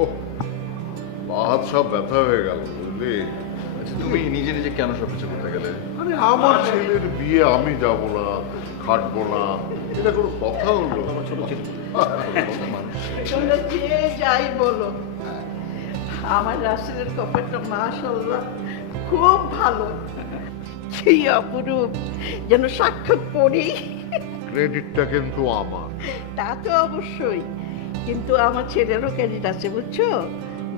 ও পা হাত সব ব্যথা হয়ে গেল বুঝলি। আচ্ছা তুমি নিজে নিজে কেন সবকিছু করতে গেলে? আরে আমার ছেলের বিয়ে আমি যাব না, খাটবো না, এটা কোনো কথা হলো? তোমরা যে যাই বলো, আমার রাসেলের কপালটা মাশাআল্লাহ খুব ভালো। কি অপরূপ, যেন সাক্ষাৎ পড়ি। ক্রেডিটটা কিন্তু আমার। তা তো অবশ্যই, কিন্তু আমার ছেলেরও ক্রেডিট আছে বুঝছো।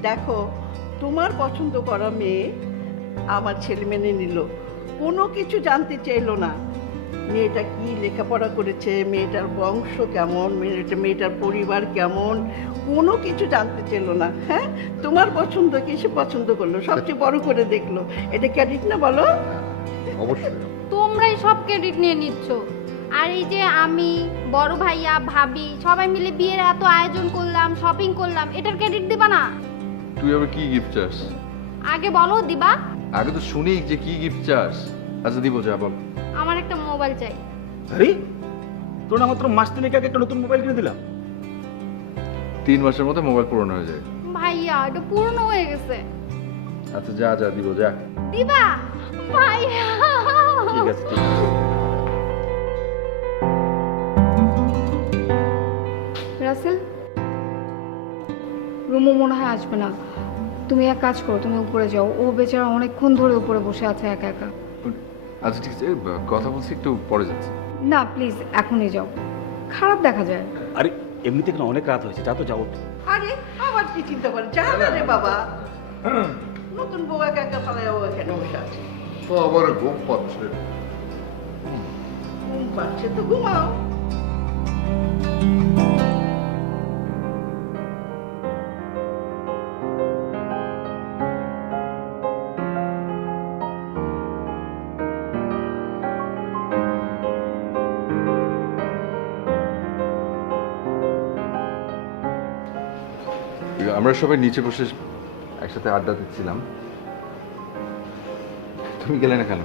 দেখো, তোমার পছন্দ করা মেয়ে আমার ছেলে মেনে নিল, কোনো কিছু জানতে চাইলো না। মেয়েটা কি লেখাপড়া করেছে, মেয়েটার বংশ কেমন, মেয়েটার পরিবার কেমন, কোনো কিছু জানতে চাইলো না। হ্যাঁ, তোমার পছন্দ কি সে পছন্দ করলো, সবচেয়ে বড় করে দেখলো। এটা ক্রেডিট না বলো? অবশ্যই তোমরাই সব ক্রেডিট নিয়ে নিচ্ছ। আর এই যে আমি, বড় ভাইয়া, ভাবি সবাই মিলে বিয়ের এত আয়োজন করলাম, শপিং করলাম, এটার ক্রেডিট দিবা না? তুই আবার কি গিফট চাস? আগে বলো দিবা। আগে তো শুনি যে কি গিফট চাস। আচ্ছা দিব, যা বল। আমার একটা মোবাইল চাই। আরে তোর না মাত্র মাস তিনেক আগে একটা নতুন মোবাইল কিনে দিলাম। 3 মাসের মধ্যে মোবাইল পুরনো হয়ে যায়। ভাইয়া এটা পুরনো হয়ে গেছে। আচ্ছা যা যা দিব, যা। দিবা ভাইয়া? ঠিক আছে ঠিক আছে। রাসেল, রুমও মনে হয় আসবে না। তুমি এক কাজ করো, তুমি উপরে যাও। ও বেচারা অনেকক্ষণ ধরে উপরে বসে আছে একা একা। আচ্ছা ঠিক আছে, কথা বলছি, একটু পরে যাচ্ছি। না প্লিজ, এখনই যাও, খারাপ দেখা যায়। আরে এমনিতে কেন অনেক রাত হয়েছে, যা তো যাও। আরে আবার কি চিন্তা করে, যা না রে বাবা। নতুন বউ একা একা পালায় ও এখানে বসে আছে। তো আমার ঘুম পাচ্ছে। ঘুম পাচ্ছে তো ঘুমাও। আমরা সবাই নিচে বসে একসাথে আড্ডা দিচ্ছিলাম, তুমি গেলে না কেন?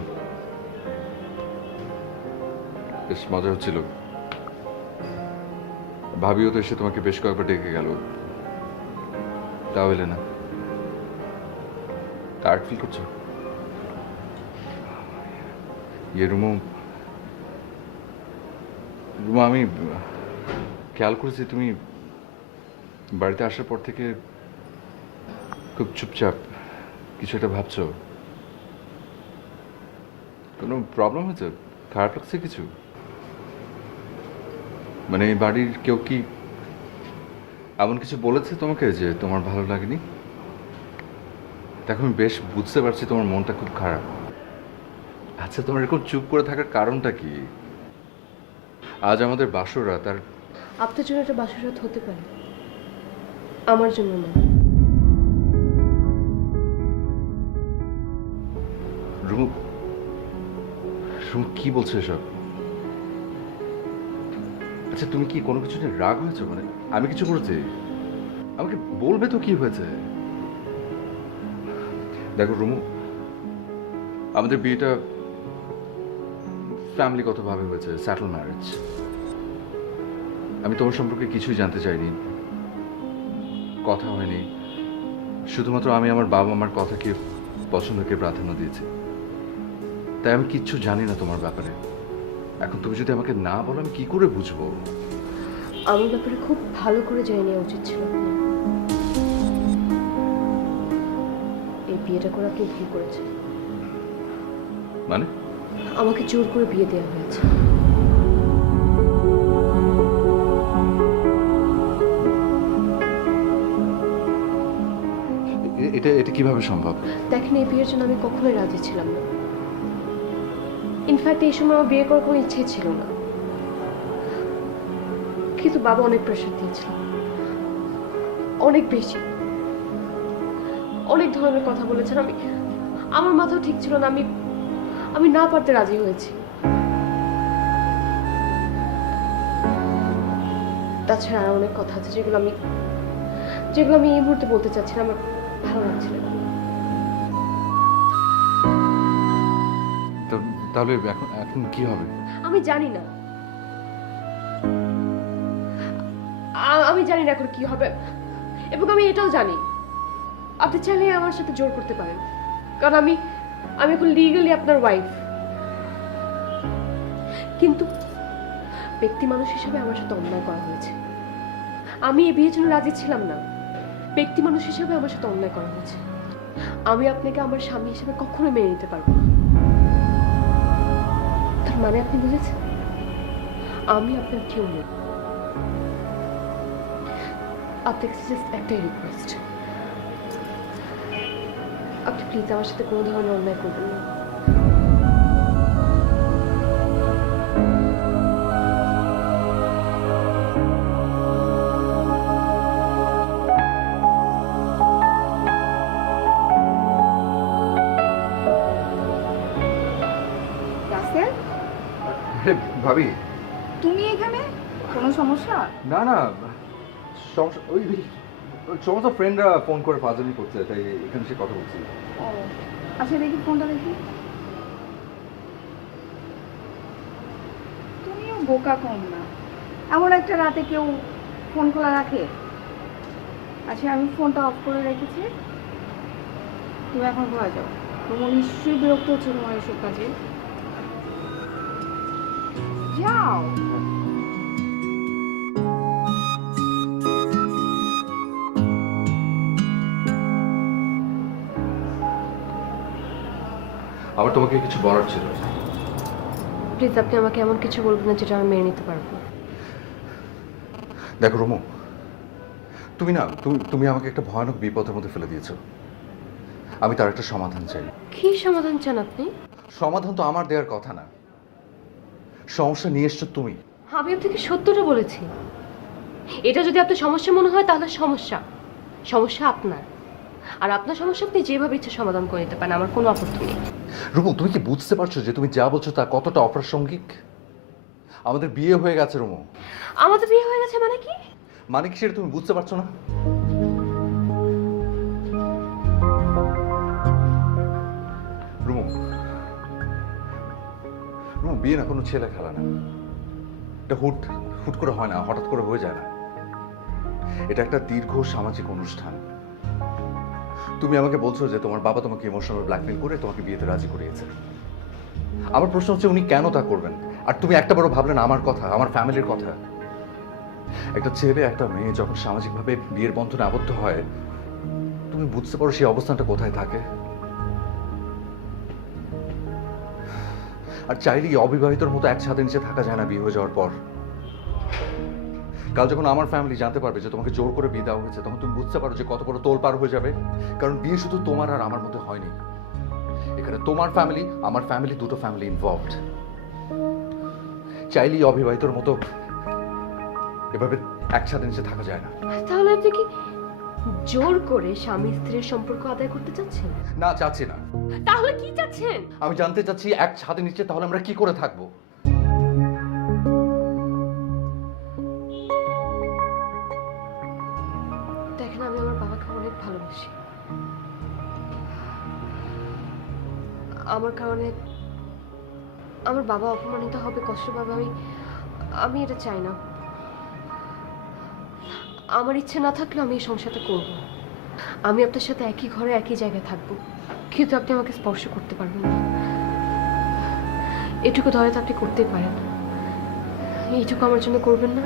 বেশ মজা হচ্ছিল। ভাবিও তো এসে তোমাকে বেশ কয়েকবার ডেকে গেল, তাও এলে না। টায়ার্ড ফিল করছো? রুমো, আমি খেয়াল করেছি তুমি বাড়িতে আসার পর থেকে খুব চুপচাপ, কিছু একটা ভাবছো। কোনো প্রবলেম হয়েছে? খারাপ লাগছে কিছু? মানে এই বাড়ির কেউ কি এমন কিছু বলেছে তোমাকে যে তোমার ভালো লাগেনি? দেখো আমি বেশ বুঝতে পারছি তোমার মনটা খুব খারাপ। আচ্ছা তোমার এরকম চুপ করে থাকার কারণটা কি? আজ আমাদের বাসর রাত, আর আপনার জন্য একটা বাসর রাত হতে পারে, আমার জন্য না। রুমু, রুমু কি বলছো এসব? আচ্ছা তুমি কি কোনো কিছু নিয়ে রাগ হয়েছো? মানে আমি কিছু করেছি? আমাকে বলবে তো কি হয়েছে। দেখো রুমু, আমাদের বিয়েটা ফ্যামিলিগতভাবে হয়েছে, স্যাটল ম্যারেজ। আমি তোমার সম্পর্কে কিছুই জানতে চাইনি, কথা হয়নি। শুধুমাত্র আমি আমার বাবা মার কথাকে, পছন্দকে প্রাধান্য দিয়েছি। তাই আমি কিচ্ছু জানি না তোমার ব্যাপারে। এখন তুমি যদি আমাকে না বলো আমি কি করে বুঝবো? আমার ব্যাপারে খুব ভালো করে জেনে নেওয়া উচিত ছিল আপনার। এই বিয়েটা করে আপনি ভুল করেছেন। মানে আমাকে জোর করে বিয়ে দেওয়া হয়েছে। এটা এটা কিভাবে সম্ভব? দেখেন, এই বিয়ের জন্য আমি কখনোই রাজি ছিলাম না। ইনফ্যাক্ট এই সময় আমার বিয়ে করার কোনো ইচ্ছে ছিল না, কিন্তু বাবা অনেক প্রেশার দিয়েছিল, অনেক বেশি, অনেক ধরনের কথা বলেছেন। আমার মাথাও ঠিক ছিল না, আমি না পারতে রাজি হয়েছি। তাছাড়া আর অনেক কথা আছে যেগুলো আমি এই মুহূর্তে বলতে চাচ্ছি না, আমার ভালো লাগছিল না। তাহলে এখন এখন কি হবে? আমি জানি না, আমি জানি না এখন কি হবে। এবং আমি এটাও জানি আপনি চাইলে আমার সাথে জোর করতে পারেন, কারণ আমি এখন লিগালি আপনার ওয়াইফ। কিন্তু ব্যক্তি মানুষ হিসেবে আমার সাথে অন্যায় করা হয়েছে। আমি এই বিয়ের জন্য রাজি ছিলাম না, ব্যক্তি মানুষ হিসেবে আমার সাথে অন্যায় করা হয়েছে। আমি আপনাকে আমার স্বামী হিসেবে কখনো মেনে নিতে পারবো না। তার মানে আপনি বুঝেছেন, আমি আপনার কেউ নেই। আপনার কাছে জাস্ট একটাই রিকোয়েস্ট, আপনি প্লিজ আমার সাথে কোনো ধরনের অন্যায় করবেন না। রাসেল, ভাবি, তুমি এখানে? কোনো সমস্যা? না না, সমস্যা ওই সমস্ত ফ্রেন্ডরা ফোন করে ফাজলামি করছে, তাই এখানে সে কথা বলছি। ও আচ্ছা, দেখি ফোনটা দেখি। তুমিও বোকা কম না, এমন একটা রাতে কেউ ফোন খোলা রাখে? আচ্ছা, আমি ফোনটা অফ করে রেখেছি, তুমি এখন ঘরে যাও। তোমার নিশ্চয়ই বিরক্ত হচ্ছে তোমার এসব কাজে। যাও। আমার তোমাকে কিছু বলার ছিল। প্লিজ আপনি আমাকে এমন কিছু বলবেন না যেটা আমি মেনে নিতে পারবো। দেখো রুমু, তুমি না তুমি আমাকে একটা ভয়ানক বিপদের মধ্যে ফেলে দিয়েছো। আমি তার একটা সমাধান চাই। কি সমাধান চান আপনি? সমাধান তো আমার দেওয়ার কথা না, সমস্যা নিয়ে এসছো তুমি। আমি আপনাকে সত্যটা বলেছি। এটা যদি আপনার সমস্যা মনে হয় তাহলে সমস্যা আপনার, আর আপনার সমস্যা আপনি যেভাবে ইচ্ছে সমাধান করে নিতে পারেন, আমার কোনো আপত্তি নেই। রুমু, তুমি কি বুঝতে পারছো যে তুমি যা বলছো তা কতটা অপ্রাসঙ্গিক? আমাদের বিয়ে হয়ে গেছে রুমু। আমাদের বিয়ে হয়ে গেছে মানে কি? মানে কি সেটা তুমি বুঝতে পারছো না? রুমু, বিয়ে না কোনো ছেলে খেলা না। এটা হুট করে হয় না, হঠাৎ করে হয়ে যায় না। এটা একটা দীর্ঘ সামাজিক অনুষ্ঠান। তুমি আমাকে বলছো যে তোমার বাবা তোমাকে ইমোশনাল ব্ল্যাকমেল করে তোমাকে বিয়েতে রাজি করিয়েছে। আমার প্রশ্ন হচ্ছে, উনি কেন তা করবেন? আর তুমি একটা বড় ভাবলেন আমার কথা, আমার ফ্যামিলির কথা। একটা ছেলে একটা মেয়ে যখন সামাজিকভাবে বিয়ের বন্ধনে আবদ্ধ হয়, তুমি বুঝতে পারো সেই অবস্থানটা কোথায় থাকে। আর চাইলেই অবিবাহিতর মতো এক ছাদের নিচে থাকা যায় না বিয়ে হয়ে যাওয়ার পর। কাল যখন আমার ফ্যামিলি জানতে পারবে যে তোমাকে জোর করে বিয়ে দেওয়া হয়েছে, তখন তুমি বুঝতে পারো যে কত বড় তোলপাড় হয়ে যাবে। কারণ বিয়ে শুধু তোমার আর আমার মধ্যে হয়নি, এখানে তোমার ফ্যামিলি, আমার ফ্যামিলি, দুটো ফ্যামিলি ইনভলভড। চাইলেই অবিবাহিতর মতো এভাবে এক ছাদের নিচে থাকা যায় না। তাহলে আপনি কি জোর করে স্বামী স্ত্রীর সম্পর্ক আদায় করতে চাচ্ছেন? না, চাচ্ছি না। তাহলে কি চাচ্ছেন? আমি জানতে চাচ্ছি, এক ছাদের নিচে তাহলে আমরা কি করে থাকবো? দেখেন, আমি আমার বাবাকে অনেক ভালোবাসি। আমার কারণে আমার বাবা অপমানিত হবে, কষ্ট পাবে, আমি এটা চাই না। আমার ইচ্ছে না থাকলে আমি এই সংসারটা করব। আমি আপনার সাথে একই ঘরে একই জায়গায় থাকবো, কিন্তু আপনি আমাকে স্পর্শ করতে পারবেন না। এটুকু ধরে তো আপনি করতেই পারেন, এইটুকু আমার জন্য করবেন না?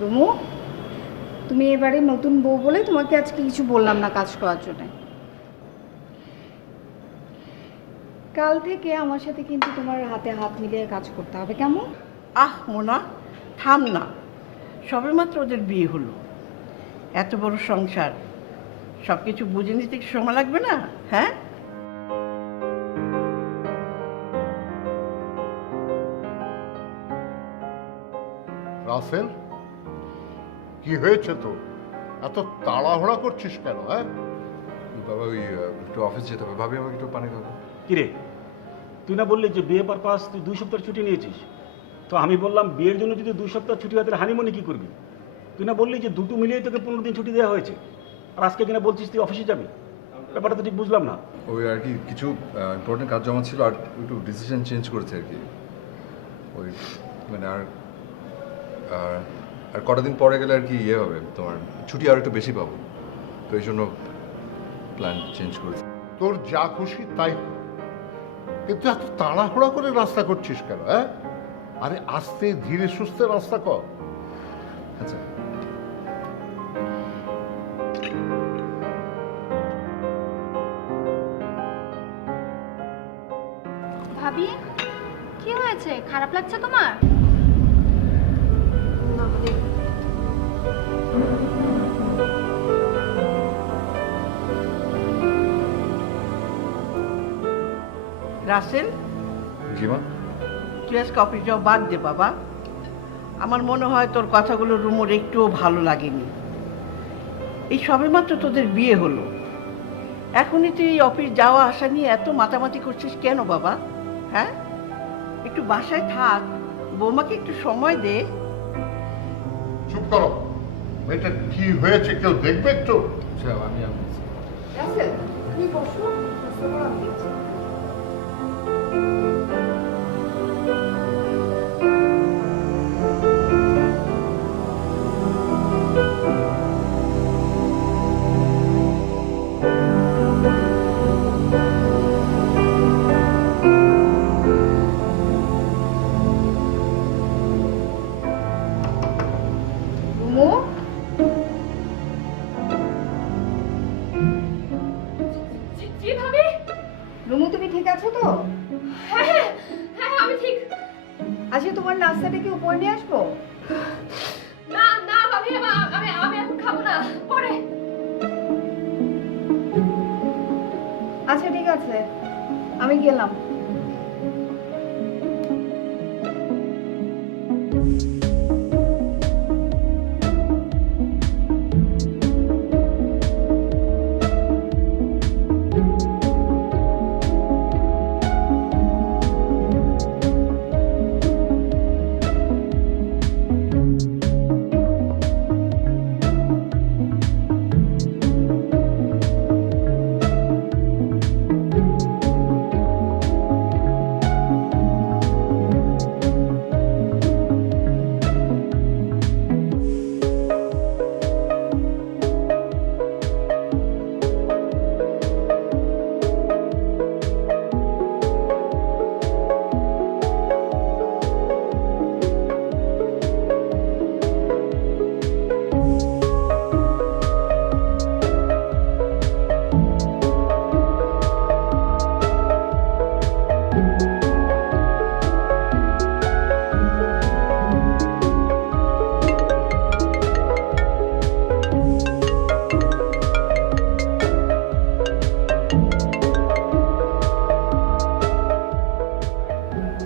রুমু, তুমি এবারে নতুন বউ বলে তোমাকে আজকে কিছু বললাম না কাজ করার জন্য। কাল থেকে আমার সাথে কিন্তু তোমার হাতে হাত মিলিয়ে কাজ করতে হবে, কেমন? আহ মোনা, থাম না, সবেমাত্র ওদের বিয়ে হলো, এত বড় সংসার, সব কিছু বুঝে নিতে একটু সময় লাগবে না? হ্যাঁ, রাসেল, কি হয়েছে তো? এত তাড়াহুড়া করছিস কেন? হ্যাঁ, বাবা, ওই একটু অফিস যেতে হবে। ভাবি, আমাকে একটু পানি দেবো। কিরে, তুই না বললি যে বিয়ে পারপাস তুই 2 সপ্তাহ ছুটি নিয়েছিস? তো আমি বললাম বিয়ের জন্য যদি 2 সপ্তাহ ছুটি হয় তাহলে হানিমুনে কি করবি? তুই না বললি যে দুটো মিলিয়ে তোকে 15 দিন ছুটি দেওয়া হয়েছে? আর আজকে কিনা বলছিস তুই অফিসে যাবি? ব্যাপারটা তো ঠিক বুঝলাম না। ওই আর কি কিছু ইম্পর্টেন্ট কাজ জমা ছিল আর একটু ডিসিশন চেঞ্জ করেছে আর কি। ওই মানে আর আর কটা দিন পরে গেলে আর কি ইয়ে হবে, তোমার ছুটি আর একটু বেশি পাবো, তো এই জন্য প্ল্যান চেঞ্জ করেছি। তোর যা খুশি তাই কর। কিন্তু এত তাড়াহুড়া করে রাস্তা করছিস কেন? হ্যাঁ, আরে আস্তে ধীরে সুস্থে রাস্তা কর। আচ্ছা ভাবি, কি হয়েছে? খারাপ লাগছে তোমার? না মানে রাসেল, জি মা। তুই আজকে অফিস যাও বাদ দে বাবা। আমার মনে হয় তোর কথাগুলো রুমোর একটুও ভালো লাগেনি। এই সবেমাত্র তোদের বিয়ে হলো, এখনই তুই এই অফিস যাওয়া আসা নিয়ে এত মাতামাতি করছিস কেন বাবা? হ্যাঁ, একটু বাসায় থাক, বৌমাকে একটু সময় দে। চুপ করো, এটা কি হয়েছে কেউ দেখবে একটু? আচ্ছা আমি রাসেল, তুমি বসো, নাস্তা করো, আমি দেখছি। রুমু, জি ভাবি। রুমু তুমি ঠিক আছো তো? হ্যাঁ হ্যাঁ হ্যাঁ আমি ঠিক। আজকে তোমার নাস্তাটা কি উপরে নিয়ে আসবো? না না ভাবি, আমি আমি এখন খাবো না, পরে। আচ্ছা ঠিক আছে, আমি গেলাম।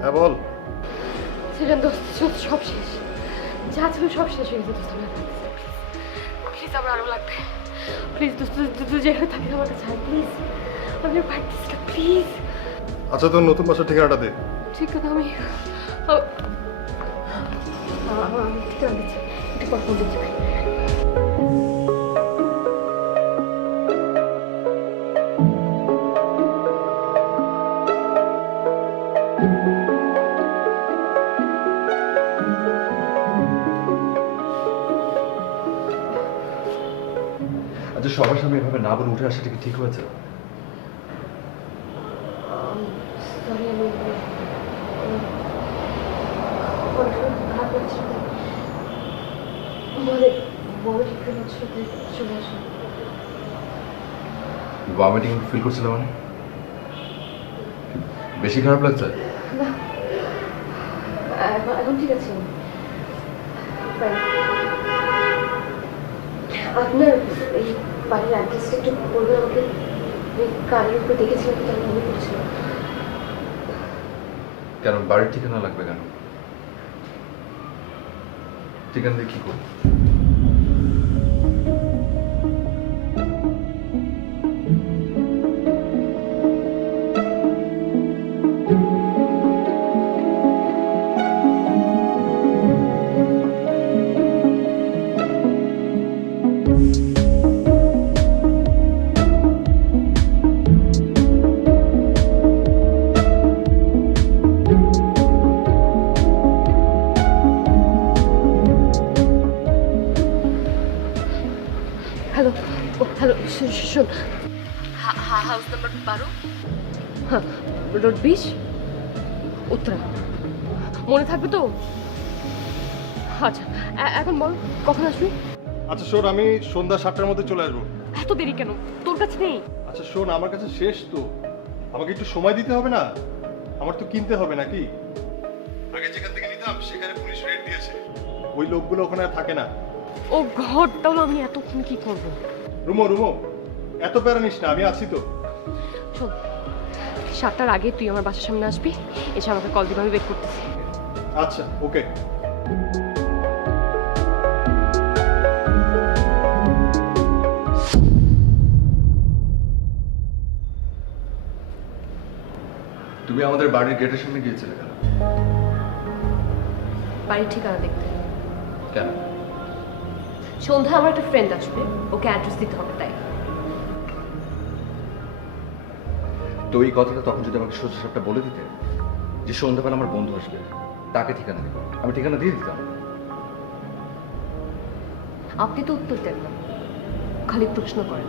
হ্যাঁ বল। সেটা দোস্ত সব শেষ, যা ছিল সব শেষ হয়ে গেছে দোস্ত। প্লিজ আমার আরো লাগবে, প্লিজ দোস্ত, তুই যেখানে থাকিস আমার কাছে প্লিজ, আমি পারতেছি না, প্লিজ। আচ্ছা তোর নতুন বাসার ঠিকানাটা দে। ঠিক আছে, আমি ঠিকানা দিচ্ছি, একটু পর ফোন দিচ্ছি। আচ্ছা সবার সামনে এভাবে না বলে উঠে আসাটা কি ঠিক হয়েছে? সরি, আমি খারাপ লাগছে, বলে বড় ঠিক হচ্ছে, চলে আসো। ভমিটিং ফিল করছিল মানে? বেশি খারাপ লাগছে? না, এখন ঠিক আছে। আপনার এই বাড়ির অ্যাড্রেসটা একটু বলবেন আমাকে? কারের উপরে দেখেছিলাম, কেন মনে পড়ছিল। কেন বাড়ির ঠিকানা লাগবে কেন? ঠিকানা দিয়ে কি করবো? ও হ্যালো, শোন, হাউস নাম্বার 12, হ্যাঁ, রোড 20, উত্তরা। মনে থাকবে তো? আচ্ছা, এখন বল কখন আসবি? আচ্ছা শোন, আমি সন্ধ্যা 7টার মধ্যে চলে আসবো। এত দেরি কেন? তোর কাছে নেই? আচ্ছা শোন, আমার কাছে শেষ তো, আমাকে একটু সময় দিতে হবে না? আমার তো কিনতে হবে নাকি? আগে যেখান থেকে নিতাম সেখানে পুলিশ রেড দিয়েছে, ওই লোকগুলো ওখানে আর থাকে না। ও গড, তাহলে আমি এতক্ষণ কি করব? রুমো এত প্যারা নিস না, আমি আছি তো। শোন, 7টার আগে তুই আমার বাসার সামনে আসবি, এসে আমাকে কল দিবি, আমি ওয়েট করতেছি। আচ্ছা ওকে। তুমি আমাদের বাড়ির গেটের সামনে গিয়েছিলে কেন? বাড়ির ঠিকানা দেখতে। কেন? সন্ধ্যা আমার একটা ফ্রেন্ড আসবে, ওকে অ্যাড্রেস দিতে হবে তাই। তো এই কথাটা তখন যদি আমাকে সোজা সাপটা বলে দিতে যে সন্ধ্যাবেলা আমার বন্ধু আসবে, তাকে ঠিকানা দিব, আমি ঠিকানা দিয়ে দিতাম। আপনি তো উত্তর দেন না, খালি প্রশ্ন করেন।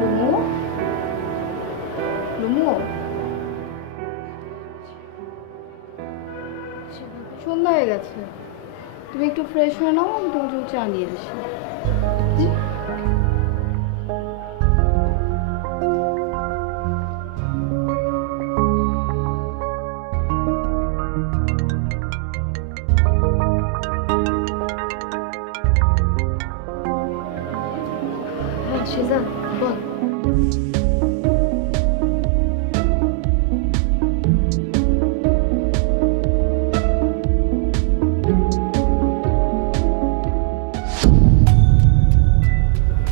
লুমু, লুমু, সন্ধ্যা হয়ে গেছে, তুমি একটু ফ্রেশ হয়ে নাও, আমি তোমার জন্য চা নিয়ে আসি। হ্যাঁ সেজান, বল।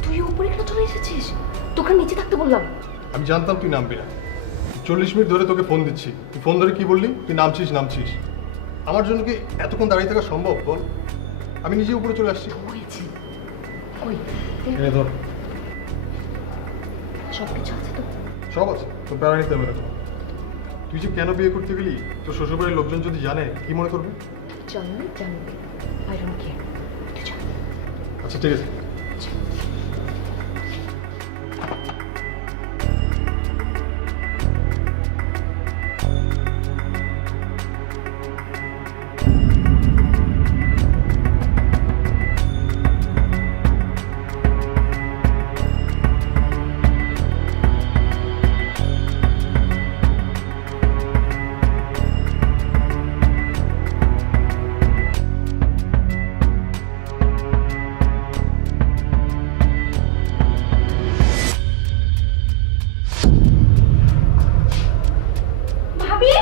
তুই উপরে কেন চলে এসেছিস? তোকে নিচে থাকতে বললাম। আমি জানতাম তুই নামবি না। 40 মিনিট ধরে তোকে ফোন দিচ্ছি, তুই ফোন ধরে কি বললি? তুই নামছিস। আমার জন্য কি এতক্ষণ দাঁড়িয়ে থাকা সম্ভব বল? আমি নিজে উপরে চলে আসছি। হয়েছে, কই এনে ধর। সব কিছু আছে তো? সব আছে, তোর প্যারা নিতে হবে না। তুই যে কেন বিয়ে করতে গেলি, তোর শ্বশুরবাড়ির লোকজন যদি জানে কি মনে করবে? জানবে, আই ডোন্ট কেয়ার, তুই জান। আচ্ছা ঠিক আছে। ভাবি,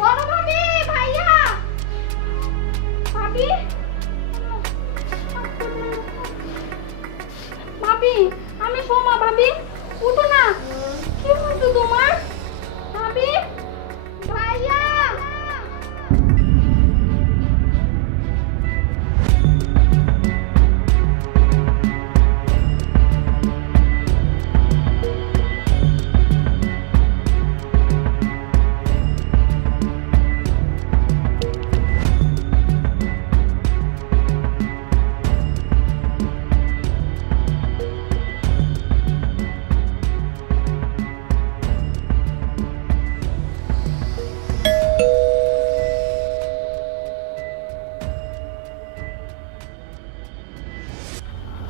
বড় ভাবি, ভাইয়া, ভাবি, ভাবি, আমি সোমা। ভাবি উঠো না, কি হয়েছে তোমার? ভাবি, ভাইয়া।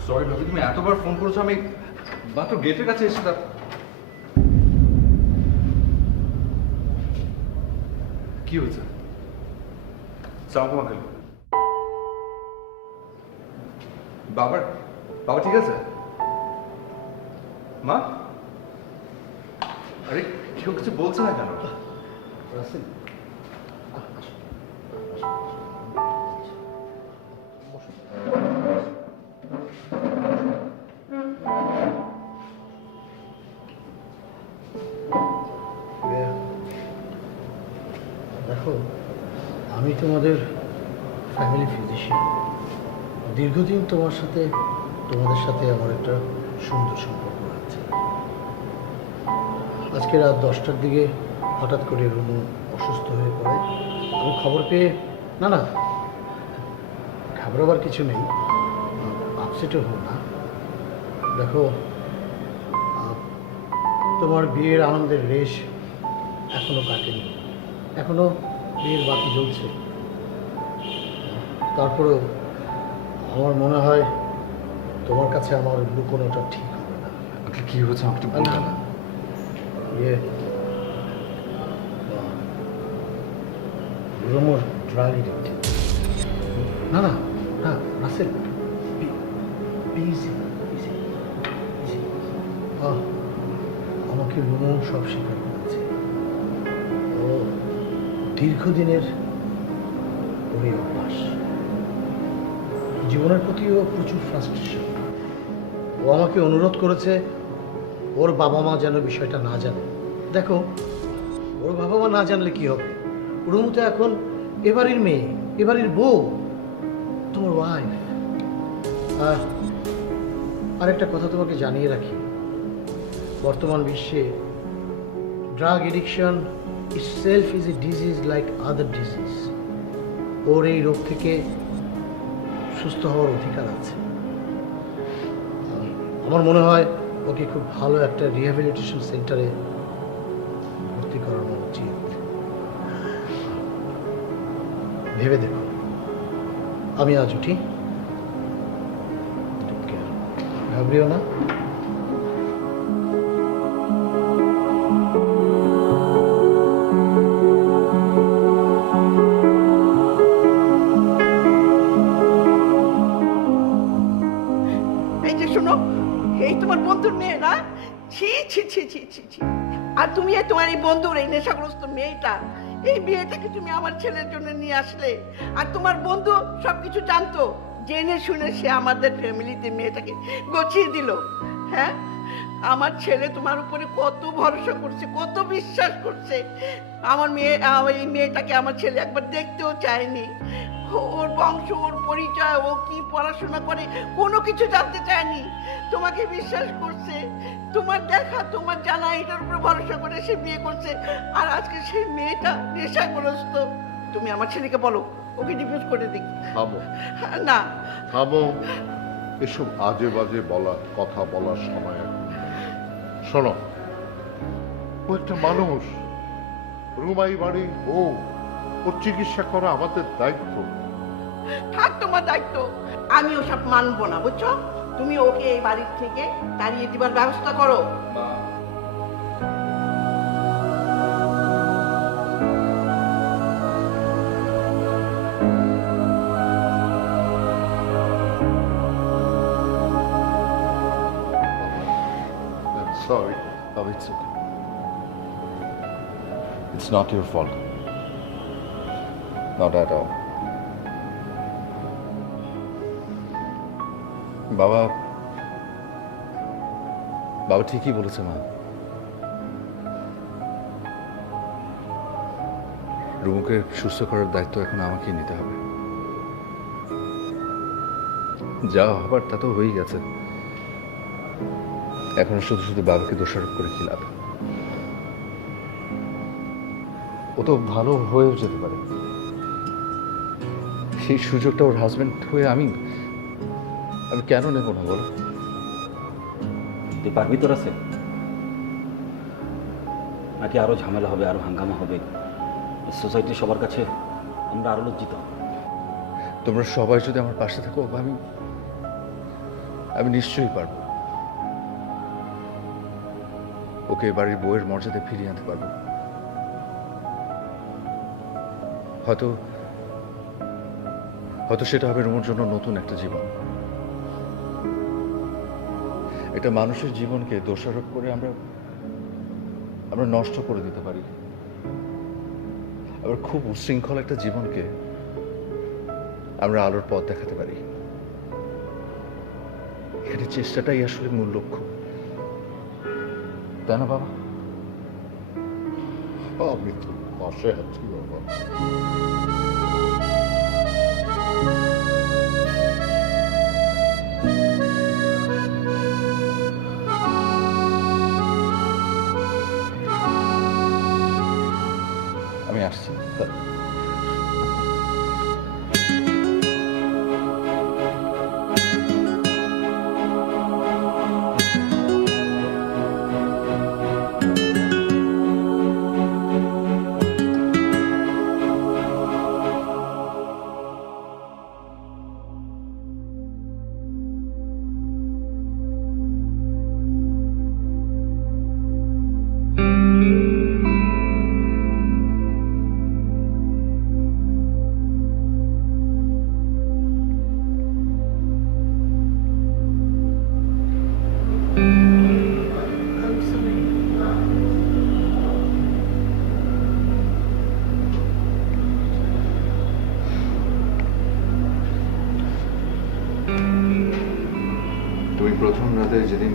সরি ভাবি, তুমি এতবার ফোন করেছো, আমি মাত্র গেটের কাছে এসে কি হয়েছে? বাবা ঠিক আছে? মা, আরে কেউ কিছু বলছে না কেন? তোমাদের ফ্যামিলি ফিজিশিয়ান। দীর্ঘদিন তোমাদের সাথে আমার একটা সুন্দর সম্পর্ক আছে। আজকে রাত 10টার দিকে হঠাৎ করে রুমু অসুস্থ হয়ে পড়ে। আমি খবর পেয়ে না ঘাবড়াবার কিছু নেই, আপসেটও হো না। দেখো, তোমার বিয়ের আনন্দের রেশ এখনো কাটেনি, এখনো বিয়ের বাতি জ্বলছে। তারপরেও আমার মনে হয় তোমার কাছে আমার লুকোনোটা ঠিক হবে না। আঙ্কেল কি হচ্ছে আমাকে একটু না বলবেন? না ইয়ে রুমোর ড্রাগ এডিক্টেড। না না না রাসেল, আমাকে রুমো সব স্বীকার করেছে। ও দীর্ঘদিনের ওই অভ্যাস, জীবনের প্রতিও প্রচুর ফ্রাস্ট্রেশন। ও আমাকে অনুরোধ করেছে ওর বাবা মা যেন বিষয়টা না জানে। দেখো, ওর বাবা মা না জানলে কি হবে? রুমু তো এখন এবারের মেয়ে, এবারের বউ, তোমার ওয়াইফ। আরেকটা কথা তোমাকে জানিয়ে রাখি, বর্তমান বিশ্বে drug addiction itself is a disease like other disease. ওর এই রোগ থেকে সুস্থ হওয়ার অধিকার আছে। আমার মনে হয় ওকে খুব ভালো একটা রিহ্যাবিলিটেশন সেন্টারে ভর্তি করানো উচিত। ভেবে দেখো। আমি আজ উঠি, ঘাবড়িও না। এই যে শোনো, এই তোমার বন্ধুর মেয়ে না? ছি ছি ছি ছি ছি ছি। আর তুমি তোমার এই বন্ধুর এই নেশাগ্রস্ত মেয়েটা, এই মেয়েটাকে তুমি আমার ছেলের জন্য নিয়ে আসলে, আর তোমার বন্ধু সবকিছু জানতো, জেনে শুনে সে আমাদের ফ্যামিলিতে মেয়েটাকে গছিয়ে দিল। হ্যাঁ, আমার ছেলে তোমার উপরে কত ভরসা করছে, কত বিশ্বাস করছে। আমার এই মেয়েটাকে আমার ছেলে একবার দেখতেও চায়নি। ওর বংশ, ওর পরিচয়, ও কি পড়াশোনা করে, কোনো কিছু জানতে চায়নি। তোমাকে বিশ্বাস করছে, তোমার দেখা, তোমার জানা, এটার উপর ভরসা করে সে বিয়ে করছে। আর আজকে সেই মেয়েটা নেশাগ্রস্ত। তুমি আমার ছেলেকে বলো ওকে ডিভোর্স করে দিই। থামো না, থামো, এসব আজে বাজে কথা বলার সময় এখন নেই। শোনো, ও একটা মানুষ, রুমাই বাড়ি, ওর চিকিৎসা করা আমাদের দায়িত্ব। থাক তোমার দায়িত্ব, আমি ওসব মানবো না, বুঝছো? তুমি ওকে এই বাড়ির থেকে তাড়িয়ে দিবার ব্যবস্থা করো। Sorry, Oh, it's okay. It's not your fault. Not at all. বাবা ঠিকই বলেছে মা। রুমুকে সুস্থ করার দায়িত্ব এখন আমাকেই নিতে হবে। যা হবার তা তো হয়েই গেছে, এখন শুধু শুধু বাবাকে দোষারোপ করে কি লাভ? ও তো ভালো হয়েও যেতে পারে। সেই সুযোগটা ওর হাজবেন্ড হয়ে আমি কেন নেব না বলো? তুই পারবি তোর আছে, নাকি আরো ঝামেলা হবে, আরো হাঙ্গামা হবে? সোসাইটি সবার কাছে আমরা আরো লজ্জিত। তোমরা সবাই যদি আমার পাশে থাকো, আমি নিশ্চয়ই পারবো। ওকে বাড়ির বউয়ের মর্যাদা ফিরিয়ে আনতে পারবো। হয়তো সেটা হবে রুমুর জন্য নতুন একটা জীবন। এটা মানুষের জীবনকে দোষারোপ করে আমরা নষ্ট করে দিতে পারি। আবার খুব উচ্ছৃঙ্খল একটা জীবনকে আমরা আলোর পথ দেখাতে পারি। এখানে চেষ্টাটাই আসলে মূল লক্ষ্য, তাই না বাবা? আমি তো পাশে আছি বাবা। I'm sorry. তুমি প্রথম রাতে যেদিন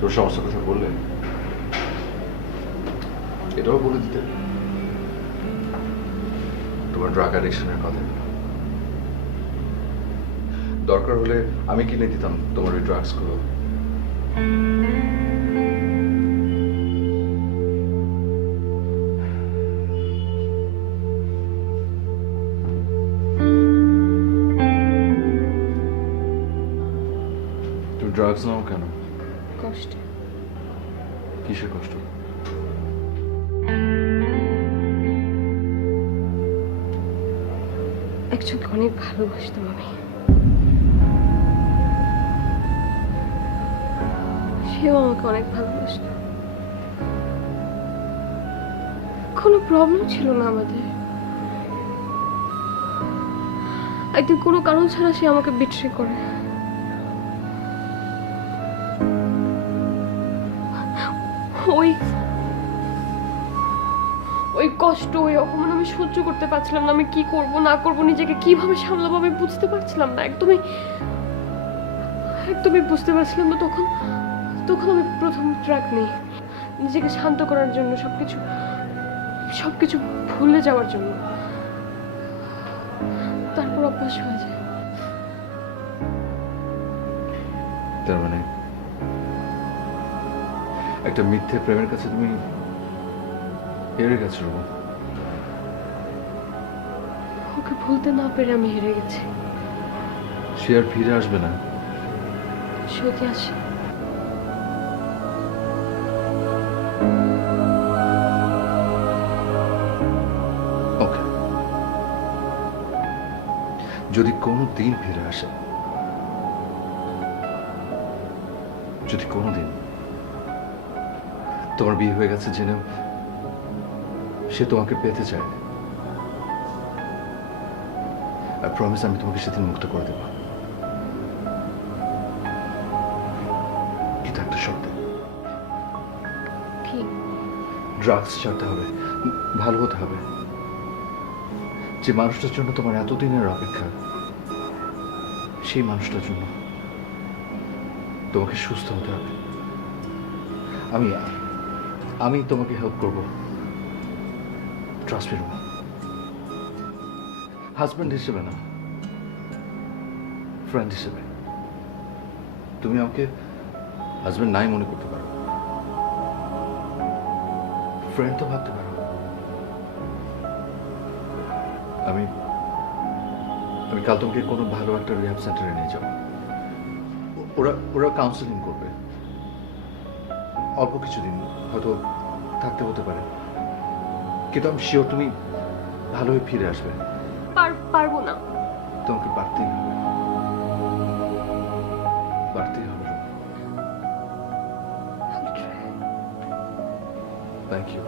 তোর সমস্যার কথা বললে, এটাও বলে দিতে তোমার ড্রাগ অ্যাডিকশনের কথা। দরকার হলে আমি কিনে দিতাম তোমার ওই ড্রাগসগুলো। তুমি ড্রাগস নাও কেন? কষ্টে। কিসের কষ্ট? একজনকে অনেক ভালোবাসতাম আমি। সেও আমাকে অনেক ভালোবাসত। কোনো প্রবলেম ছিল না আমাদের। একদিন কোনো কারণ ছাড়া সে আমাকে বিট্রে করে। ওই ওই কষ্ট, ওই অপমান আমি সহ্য করতে পারছিলাম না। আমি কি করব না করব, নিজেকে কিভাবে সামলাবো আমি বুঝতে পারছিলাম না। একদমই বুঝতে পারছিলাম না। তখন আমি প্রথম ট্র্যাক নেই, নিজেকে শান্ত করার জন্য, সবকিছু ভুলে যাওয়ার জন্য। তারপর অভ্যাস হয়ে যায়। তার মানে একটা মিথ্যে প্রেমের কাছে তুমি হেরে গেছো। ওকে ভুলতে না পেরে আমি হেরে গেছি। সে আর ফিরে আসবে না। যদি আসে, ওকে, যদি কোনো দিন ফিরে আসে, যদি কোনোদিন তোমার বিয়ে হয়ে গেছে জেনেও সে তোমাকে পেতে চায়, আর প্রমিস আমি তোমাকে সেদিন মুক্ত করে দেব। কিন্তু একটা শর্তে। কি? ড্রাগস ছাড়তে হবে, ভালো হতে হবে। যে মানুষটার জন্য তোমার এতদিনের অপেক্ষা, সেই মানুষটার জন্য তোমাকে সুস্থ হতে হবে। আমি তোমাকে হেল্প করব। ট্রাস্ট মি রুমা, হাজব্যান্ড হিসেবে না, ফ্রেন্ড হিসেবে। তুমি আমাকে হাজব্যান্ড নাই মনে করতে পারো, ফ্রেন্ড তো ভাবতে পারো। আমি কাল তোমাকে কোনো ভালো একটা রিহ্যাব সেন্টারে নিয়ে যাবো। ওরা কাউন্সেলিং করবে। অল্প কিছুদিন হয়তো থাকতে হতে পারে, কিন্তু আমি শিওর তুমি ভালো হয়ে ফিরে আসবে। পারবো না। তোমাকে পারতেই হবে, পারতেই হবে। Thank you.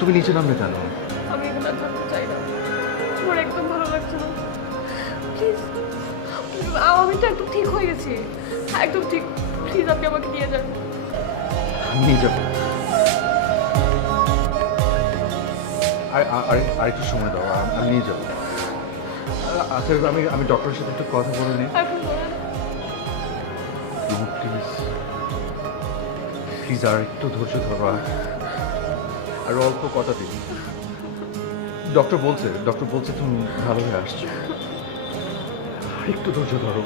তুমি নিচে নামলে কেন? আমি এখানে আর থাকতে চাই না, আমার একদম ভালো লাগছে না। প্লিজ, আমি তো একদম ঠিক হয়ে গেছি, একদম ঠিক। প্লিজ আপনি আমাকে নিয়ে যান। আমি নিয়ে যাবো। আর একটু সময় দাও, আমি নিয়ে যাবো। আচ্ছা, আমি ডক্টরের সাথে একটু কথা বলে নিই। প্লিজ প্লিজ আর একটু ধৈর্য ধরো, আর অল্প কটা দিন। ডক্টর বলছে তুমি ভালো হয়ে আসছো, আর একটু ধৈর্য ধরো।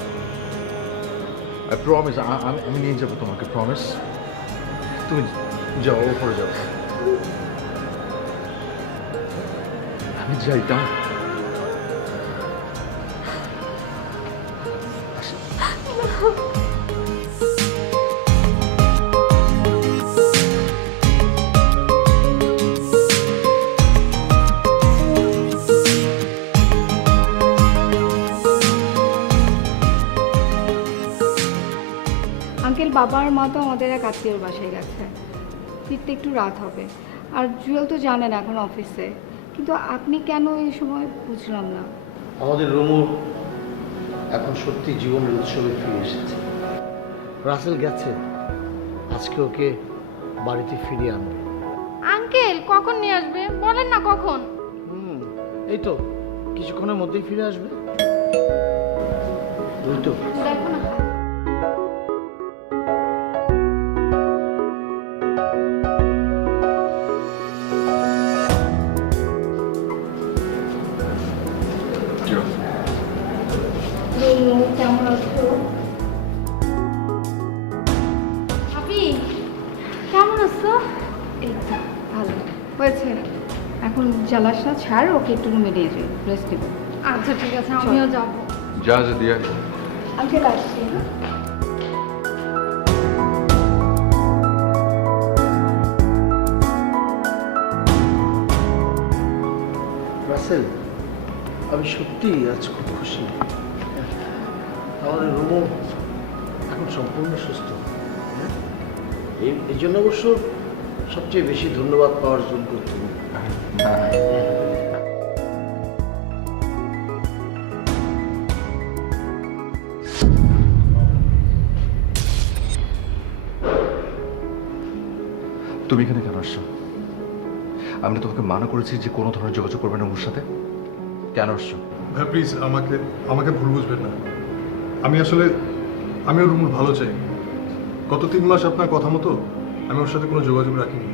আই প্রমিস, আমি নিয়ে যাবো তোমাকে, প্রমিস। তুমি যাও, ওপরে যাও। আমি যাইতাম। আঙ্কেল, বাবা আর মা তো আমাদের এক আত্মীয়র বাসায় গেছে, ফিরতে একটু রাত হবে। আর জুয়েল তো জানেন এখন অফিসে, কিন্তু আপনি কেন এই সময় বুঝলাম না। আমাদের রুমু এখন সত্যি জীবনের উৎসবে ফিরে এসেছে। রাসেল গেছে, আজকে ওকে বাড়িতে ফিরিয়ে আনবে। আঙ্কেল কখন নিয়ে আসবে বলেন না, কখন? এই তো কিছুক্ষণের মধ্যেই ফিরে আসবে। ওই তো দেখো না। কেমন আছো? ভাবি কেমন আছো? এই তো ভালো হয়েছে। এখন জ্বালাস না, ছাড়, ওকে একটু রুমে নিয়ে যাই, রেস্ট দেবো। আচ্ছা ঠিক আছে, আমিও যাবো। যা দিয়া। আঙ্কেল আসছি। রাসেল, আমি সত্যি আজ খুব খুশি। আমাদের রুমু এখন সম্পূর্ণ সুস্থ। এই জন্য অবশ্য সবচেয়ে বেশি ধন্যবাদ পাওয়ার যোগ্য তুমি। তুমি এখানে কেন আসছো? আমি না তোমাকে মানা করেছি যে কোনো ধরনের যোগাযোগ করবে না ওর সাথে। কেন আসছো? ভাই প্লিজ আমাকে ভুল বুঝবেন না। আমি ওর রুমুর ভালো চাই। গত 3 মাস আপনার কথা মতো আমি ওর সাথে কোনো যোগাযোগ রাখিনি,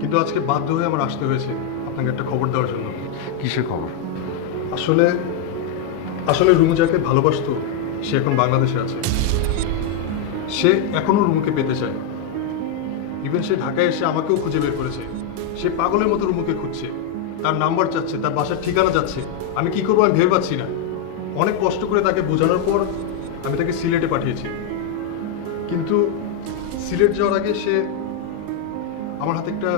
কিন্তু আজকে বাধ্য হয়ে আমার আসতে হয়েছে আপনাকে একটা খবর দেওয়ার জন্য। কিসের খবর? আসলে রুমু যাকে ভালোবাসতো সে এখন বাংলাদেশে আছে। সে এখনো রুমুকে পেতে চায়। ইভেন সে ঢাকায় এসে আমাকেও খুঁজে বের করেছে। সে পাগলের মতো রুমুকে খুঁজছে, তার নাম্বার চাচ্ছে, তার বাসার ঠিকানা যাচ্ছে। আমি কি করবো আমি ভেবে পাচ্ছি না। অনেক কষ্ট করে তাকে বোঝানোর পর আমি তাকে সিলেটে পাঠিয়েছি, কিন্তু সিলেট যাওয়ার আগে সে আমার হাতে একটা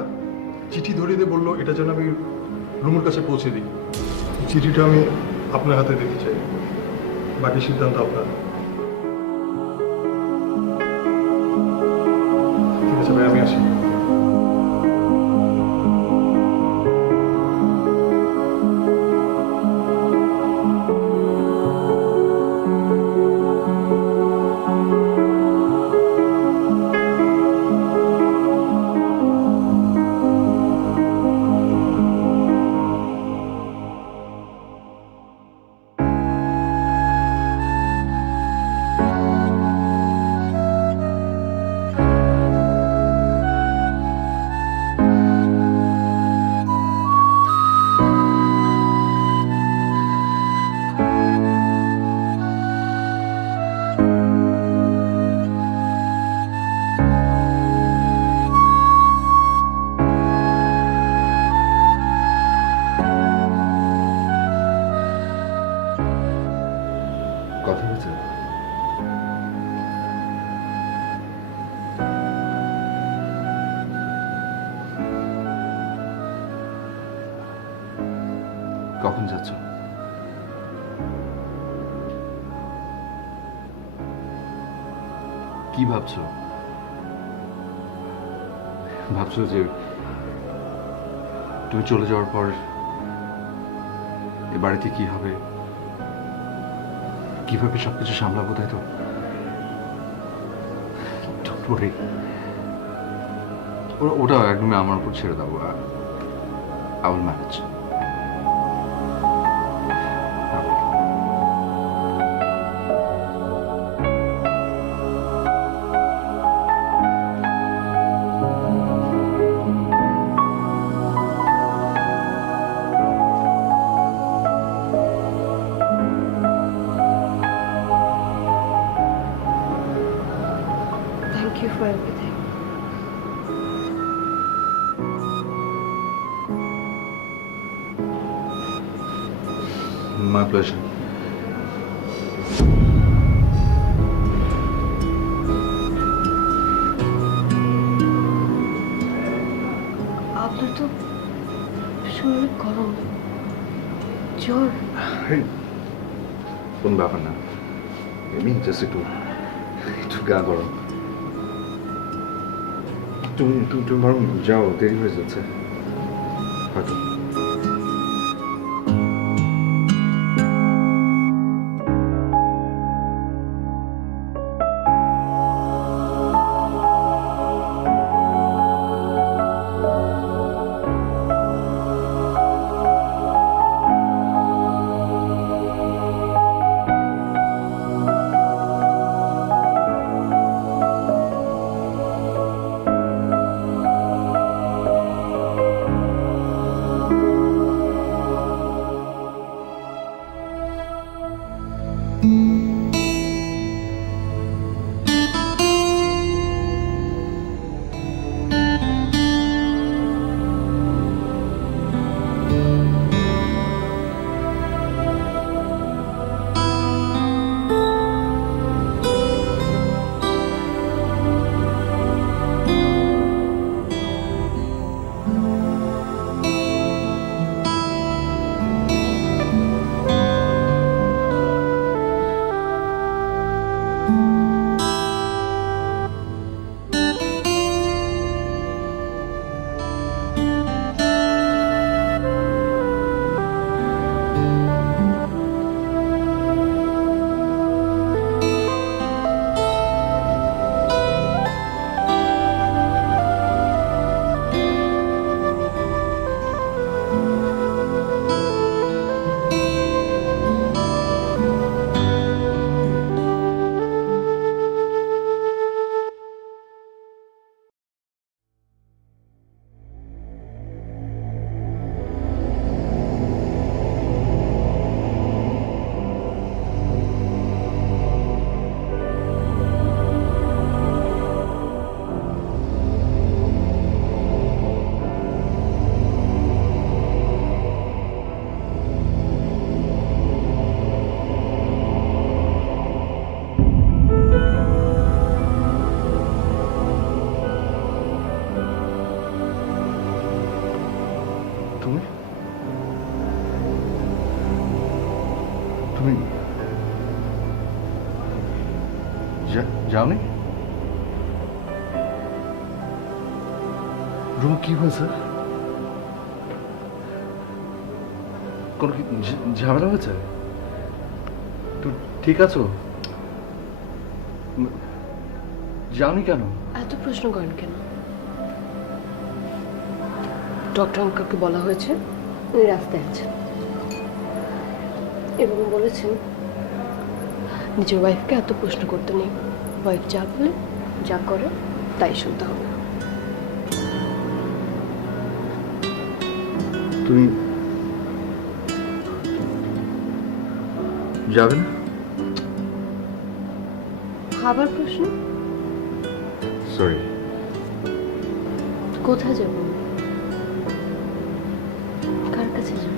চিঠি ধরিয়ে দিয়ে বললো এটা যেন আমি রুমুর কাছে পৌঁছে দিই। চিঠিটা আমি আপনার হাতে দিতে চাই, বাকি সিদ্ধান্ত আপনার। ঠিক আছে ভাই, আমি আসি। কথা হয়েছে? কখন যাচ্ছ? কি ভাবছো? ভাবছো যে তুমি চলে যাওয়ার পর এ বাড়িতে কি হবে, কিভাবে সবকিছু সামলাবো, তাই তো? Don't worry. ওটা একদমই আমার উপর ছেড়ে দাও। I will manage. Thank you for everything. My pleasure. আপনার তো শরীরে গরম, জ্বর। কোন ব্যাপার না, এমনি জাস্ট একটু একটু গা গরম। তুমি তুমি তুমি বরং যাও, দেরি হয়ে যাচ্ছে হয়তো। তুমি তুমি যাওনি? রুম কি হয়েছে? কোনো কি ঝামেলা হয়েছে? তুমি ঠিক আছো? যাওনি কেন? এত প্রশ্ন করেন কেন? ডক্টর আঙ্কেলকে বলা হয়েছে উনি রাস্তায় আছেন এবং বলেছেন নিজের ওয়াইফকে এত প্রশ্ন করতে নেই। ওয়াইফ যা বলে যা করে তাই শুনতে হবে। তুমি যাবে না? খাবার প্রশ্ন? সরি। কোথায় যাব? কার কাছে যাব?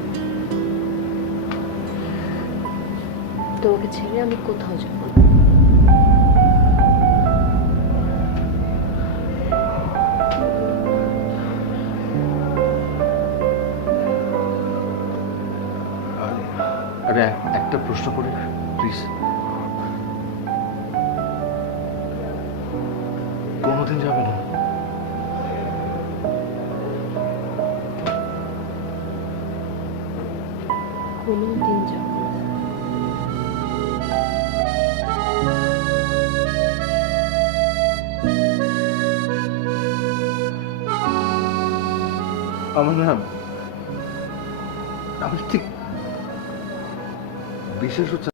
তোমাকে ছেড়ে আমি কোথাও যাব না। আরে একটা প্রশ্ন করি প্লিজ। কোনোদিন যাবে না? কোনো দিন যাব না। আমার নাম আমার ঠিক বিশ্বাস হচ্ছে